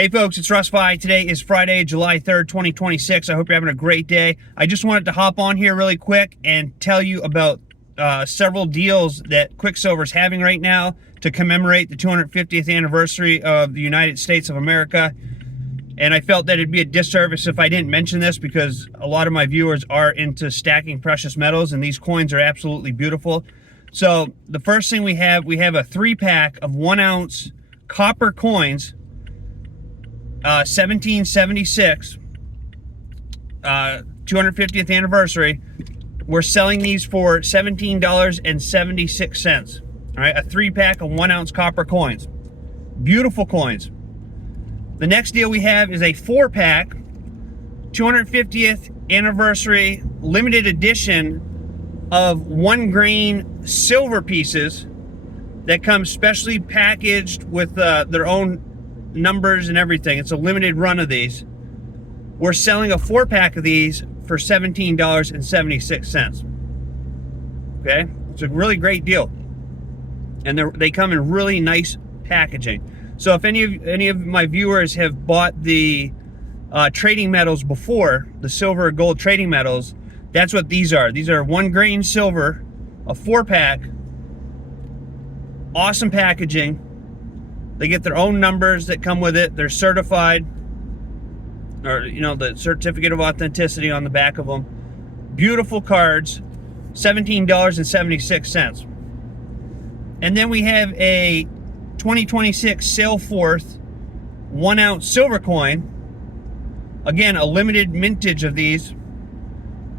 Hey folks, it's Russ. Today is Friday, July 3rd, 2026. I hope you're having a great day. I just wanted to hop on here really quick and tell you about several deals that Quicksilver is having right now to commemorate the 250th anniversary of the United States of America. And I felt that it'd be a disservice if I didn't mention this because a lot of my viewers are into stacking precious metals and these coins are absolutely beautiful. So the first thing we have a 3-pack of 1-ounce copper coins, 1776, 250th anniversary. We're selling these for $17.76. All right, a 3-pack of 1-ounce copper coins. Beautiful coins. The next deal we have is a 4-pack, 250th anniversary limited edition of 1-grain silver pieces that come specially packaged with their own numbers and everything. It's a limited run of these. We're selling a 4-pack of these for $17.76. Okay, it's a really great deal, and they come in really nice packaging. So if any of my viewers have bought the trading metals before, the silver or gold trading metals, that's what these are. These are 1-grain silver, a 4-pack, awesome packaging. They get their own numbers that come with it. They're certified, or the certificate of authenticity on the back of them. Beautiful cards, $17.76. And then we have a 2026 Sail Forth 1-ounce silver coin. Again, a limited mintage of these,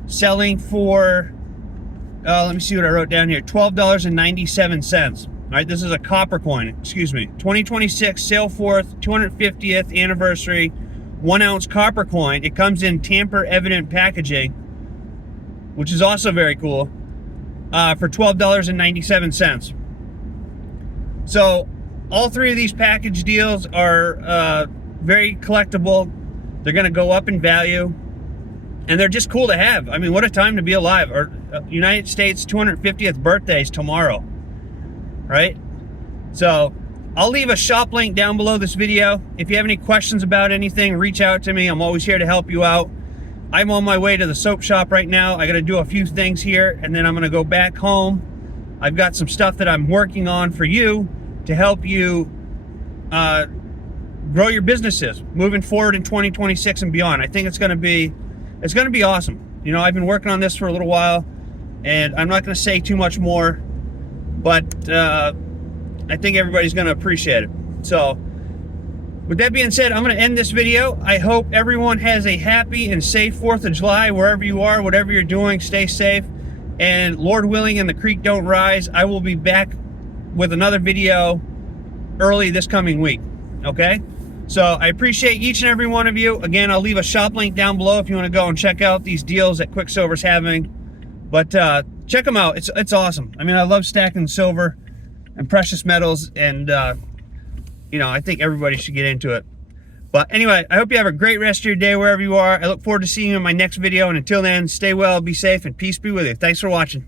selling for let me see what I wrote down here, $12.97. All right, this is a copper coin, excuse me. 2026 Sail Forth 250th anniversary 1-ounce copper coin. It comes in tamper evident packaging, which is also very cool, for $12.97. So all three of these package deals are very collectible. They're going to go up in value, and they're just cool to have. I mean, what a time to be alive. Our United States 250th birthday is tomorrow, right? So I'll leave a shop link down below this video. If you have any questions about anything, reach out to me. I'm always here to help you out. I'm on my way to the soap shop right now. I got to do a few things here, and then I'm going to go back home. I've got some stuff that I'm working on for you to help you grow your businesses moving forward in 2026 and beyond. I think it's going to be awesome. I've been working on this for a little while, and I'm not going to say too much more, but I think everybody's going to appreciate it. So with that being said, I'm going to end this video. I hope everyone has a happy and safe 4th of July wherever you are, whatever you're doing. Stay safe, and Lord willing and the creek don't rise, I will be back with another video early this coming week. Okay, so I appreciate each and every one of you. Again, I'll leave a shop link down below if you want to go and check out these deals that Quicksilver's having. But check them out. It's awesome. I mean, I love stacking silver and precious metals, and I think everybody should get into it. But anyway, I hope you have a great rest of your day wherever you are. I look forward to seeing you in my next video, and until then, stay well, be safe, and peace be with you. Thanks for watching.